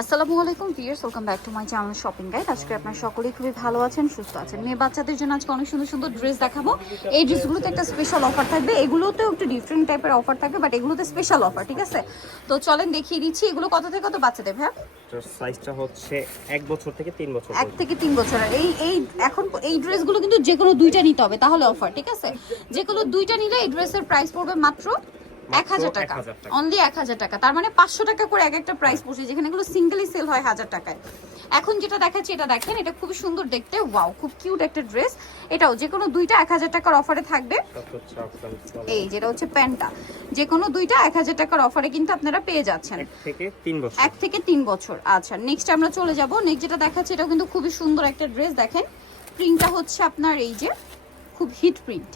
আসসালামু আলাইকুম viewers welcome back to my channel shopping guide আজকে আপনারা সকলেই খুবই ভালো আছেন সুস্থ আছেন। মেয়ে বাচ্চাদের জন্য আজকে অনেক সুন্দর সুন্দর ড্রেস দেখাবো। এই ড্রেসগুলোতে একটা স্পেশাল অফার থাকবে। এগুলোতেও একটু ডিফারেন্ট টাইপের অফার থাকবে বাট এগুলোতে স্পেশাল অফার ঠিক আছে? তো চলেন দেখিয়ে দিচ্ছি এগুলো কত থেকে কত বাচ্চাদের হ্যাঁ সাইজটা হচ্ছে এক বছর থেকে তিন বছর এক থেকে তিন বছরের এই এই এখন এই ড্রেসগুলো কিন্তু যে কোনো দুইটা নিতে হবে তাহলে অফার ঠিক আছে? যে কোনো দুইটা নিলে এই ড্রেসের প্রাইস পড়বে মাত্র এক হাজার টাকা। 1000 টাকা। অনলি এক হাজার টাকা। তার মানে পাঁচশো টাকা করে এক একটা প্রাইস পড়ছে যেখানে এগুলো সিঙ্গেলি সেল হয় হাজার টাকায়। এখন যেটা দেখাচ্ছি এটা দেখেন এটা খুবই সুন্দর দেখতে। ওয়াও খুব কিউট একটা ড্রেস এটাও যে কোনো দুইটা এক হাজার টাকার অফারে থাকবে। এই যেটা হচ্ছে প্যান্টটা। যে কোনো দুইটা এক হাজার টাকার অফারে কিন্তু আপনারা পেয়ে যাচ্ছেন। এক থেকে তিন বছর। এক থেকে তিন বছর। আচ্ছা নেক্সট আমরা চলে যাব। নেক্সট যেটা দেখাচ্ছি এটাও কিন্তু খুবই সুন্দর একটা ড্রেস দেখেন প্রিন্টটা হচ্ছে আপনার এই যে খুব হিট প্রিন্ট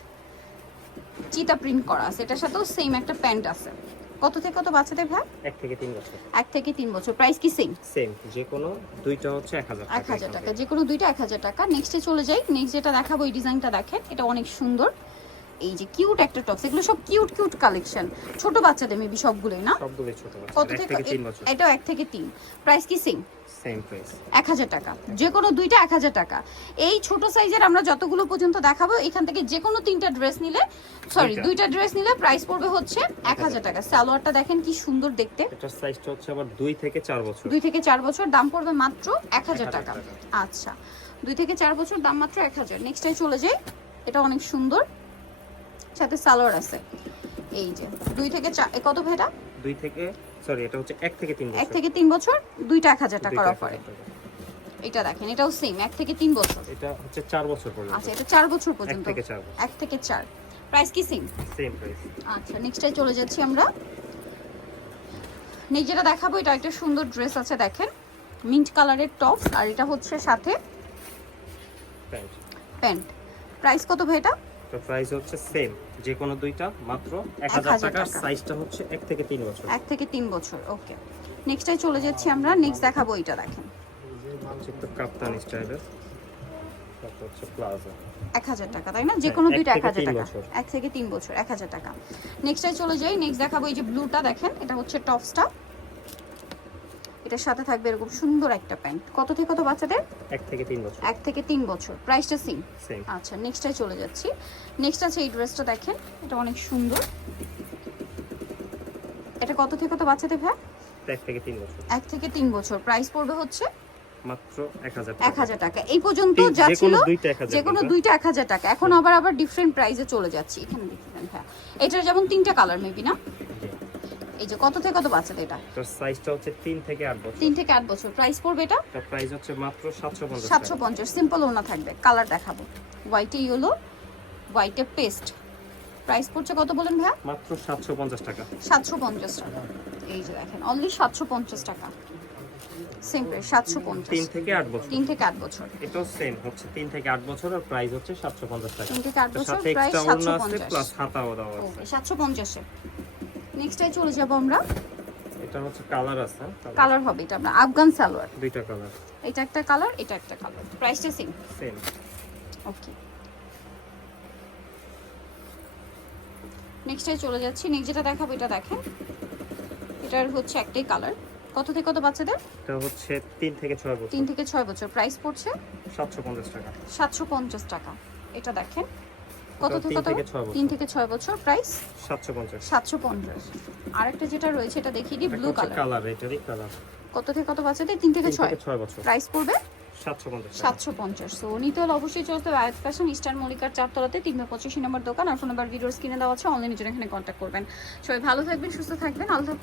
চিতা প্রিন্ট করা আছে। এটার সাথেও সেম একটা প্যান্ট আছে। কত থেকে কত বাচ্চাদের ভাই? এক থেকে তিন বছর। এক থেকে তিন বছর। প্রাইস কি সেম সেম যে কোনো দুইটা হচ্ছে এক হাজার এক হাজার টাকা। যে কোনো দুইটা এক হাজার টাকা। নেক্সটে চলে যাই। নেক্সট যেটা দেখাবো এই ডিজাইনটা দেখেন এটা অনেক সুন্দর। এই যে কিউট একটা টপস এগুলো সব কিউট কিউট কালেকশন ছোট বাচ্চাদের মেবি সবগুলোই না? সবগুলোই ছোট কত বাচ্চা থেকে থেকে তিন বছর। এটাও এক থেকে তিন। প্রাইস কি সেম সেম প্রাইস এক হাজার টাকা। যে কোনো দুইটা এক হাজার টাকা। এই ছোট সাইজের আমরা যতগুলো পর্যন্ত দেখাবো এখান থেকে যে কোনো তিনটা ড্রেস নিলে সরি দুইটা। ড্রেস নিলে প্রাইস পড়বে হচ্ছে এক হাজার টাকা। সালোয়ারটা দেখেন কি সুন্দর দেখতে। এটার সাইজটা হচ্ছে আবার দুই থেকে চার বছর। দুই থেকে চার বছর দাম পড়বে মাত্র এক হাজার 1000 টাকা। আচ্ছা। দুই থেকে চার বছর দাম মাত্র এক হাজার। নেক্সটে চলে যাই। এটা অনেক সুন্দর। সাথে সালোয়ার আছে। এই যে দুই থেকে কত ভেটা দুই থেকে সরি এটা হচ্ছে এক থেকে তিন বছর। এক থেকে তিন বছর দুইটা এক হাজার টাকার অফারে। এটা দেখেন এটাও সেম এক থেকে তিন বছর। এটা হচ্ছে চার বছর পর্যন্ত। আচ্ছা এটা চার বছর পর্যন্ত। এক থেকে চার। প্রাইস কি সেম সেম প্রাইস আচ্ছা নেক্সটে চলে যাচ্ছি আমরা। নেক্সট যেটা দেখাবো এটা একটা সুন্দর ড্রেস আছে দেখেন। মিন্ট কালারের টপস আর এটা হচ্ছে সাথে প্যান্ট প্যান্ট প্রাইস কত ভাই এটা তো প্রাইস হচ্ছে সেম যে কোনো দুইটা মাত্র 1000 টাকা। সাইজটা হচ্ছে এক থেকে তিন বছর। এক থেকে তিন বছর ওকে নেক্সটে চলে যাচ্ছি আমরা নেক্সট দেখাবো এটা দেখেন। একটু কাপ্তান স্টাইলের হচ্ছে প্লাজা। এক হাজার টাকা তাই না? যে কোনো হ্যাঁ, দুইটা এক থেকে হাজার তিন টাকা। বছর। এক থেকে তিন বছর এক হাজার টাকা। নেক্সটে চলে যাই নেক্সট দেখাবো এই যে ব্লুটা দেখেন। এটা হচ্ছে টপসটা এটার সাথে থাকবে এরকম সুন্দর একটা প্যান্ট। কত থেকে কত বাচ্চাদের? এক থেকে তিন বছর। এক থেকে তিন বছর। প্রাইসটা সেম আচ্ছা নেক্সটে চলে যাচ্ছি। নেক্সট আছে এই ড্রেসটা দেখেন এটা অনেক সুন্দর। এটা কত থেকে কত বাচ্চাদের ভাই? এক থেকে তিন বছর। এক থেকে তিন বছর। প্রাইস পড়বে হচ্ছে মাত্র এক হাজার এক হাজার টাকা। এই পর্যন্ত যা ছিল যে কোনো। দুইটা টাকা। এখন আবার আবার ডিফারেন্ট প্রাইসে চলে যাচ্ছি। এখানে দেখবেন হ্যাঁ। এটার যেমন তিনটা কালার মেবি না? এই যে কত থেকে কত বাচ্চাদের এটা? এটার সাইজটা হচ্ছে তিন থেকে আট বছর। তিন থেকে আট বছর। প্রাইস পড়বে এটা? এটার প্রাইস হচ্ছে মাত্র সাতশো পঞ্চাশ সাতশো পঞ্চাশ। সিম্পল ওনা থাকবে। কালার দেখাবো। হোয়াইটে ইয়েলো হোয়াইটে পেস্ট প্রাইস পড়ছে কত বলেন ভাইয়া? মাত্র সাতশো পঞ্চাশ টাকা। সাতশো পঞ্চাশ টাকা। এই যে দেখেন অনলি সাতশো পঞ্চাশ টাকা। সেম প্রাইস সাতশো পঞ্চাশ। তিন থেকে আট বছর। তিন থেকে আট বছর। এটাও সেম হচ্ছে তিন থেকে আট বছর আর প্রাইস হচ্ছে সাতশো পঞ্চাশ টাকা। তিন থেকে আট বছর সাথে প্রাইস এক্সট্রা সাতশো ওড়না আছে পঞ্চাশ। প্লাস হাতাও দেওয়া আছে। ওকে সাতশো নেক্সটাই চলে যাব আমরা। এটা হচ্ছে কালার আছে কালার হবে এটা আমরা আফগান সালোয়ার। দুইটা কালার এটা একটা কালার এটা একটা কালার প্রাইসটা সেম সেম ওকে নেক্সটাই চলে যাচ্ছি। নেক্সট যেটা দেখাবো এটা দেখেন। এটার হচ্ছে একটাই কালার কত থেকে কত বাচ্চাদের? এটা হচ্ছে তিন থেকে ছয় বছর। তিন থেকে ছয় বছর। প্রাইস পড়ছে? সাতশো পঞ্চাশ টাকা। সাতশো পঞ্চাশ টাকা। এটা দেখেন। কত থেকে কত। তিন থেকে ছয় বছর প্রাইস সাতশো পঞ্চাশ। সাতশো পঞ্চাশ। আরেকটা যেটা রয়েছে এটা দেখিয়ে দিই ব্লু কালার কালার এটারই কালার কত থেকে কত বাচ্চাদের তিন থেকে ছয়। ছয় বছর। প্রাইস পড়বে? সাতশো পঞ্চাশ সো নিতে হলে অবশ্যই চলতে হবে আয়াত ফ্যাশন ইস্টার মল্লিকার চারতলাতে তিনশো পঁচাশি নম্বর দোকান। আর ফোন নাম্বার ভিডিওস কিনে দেওয়া আছে। অনলাইনের জন্য এখানে কন্ট্যাক্ট করবেন। সবাই ভালো থাকবেন সুস্থ থাকবেন। আল্লাহ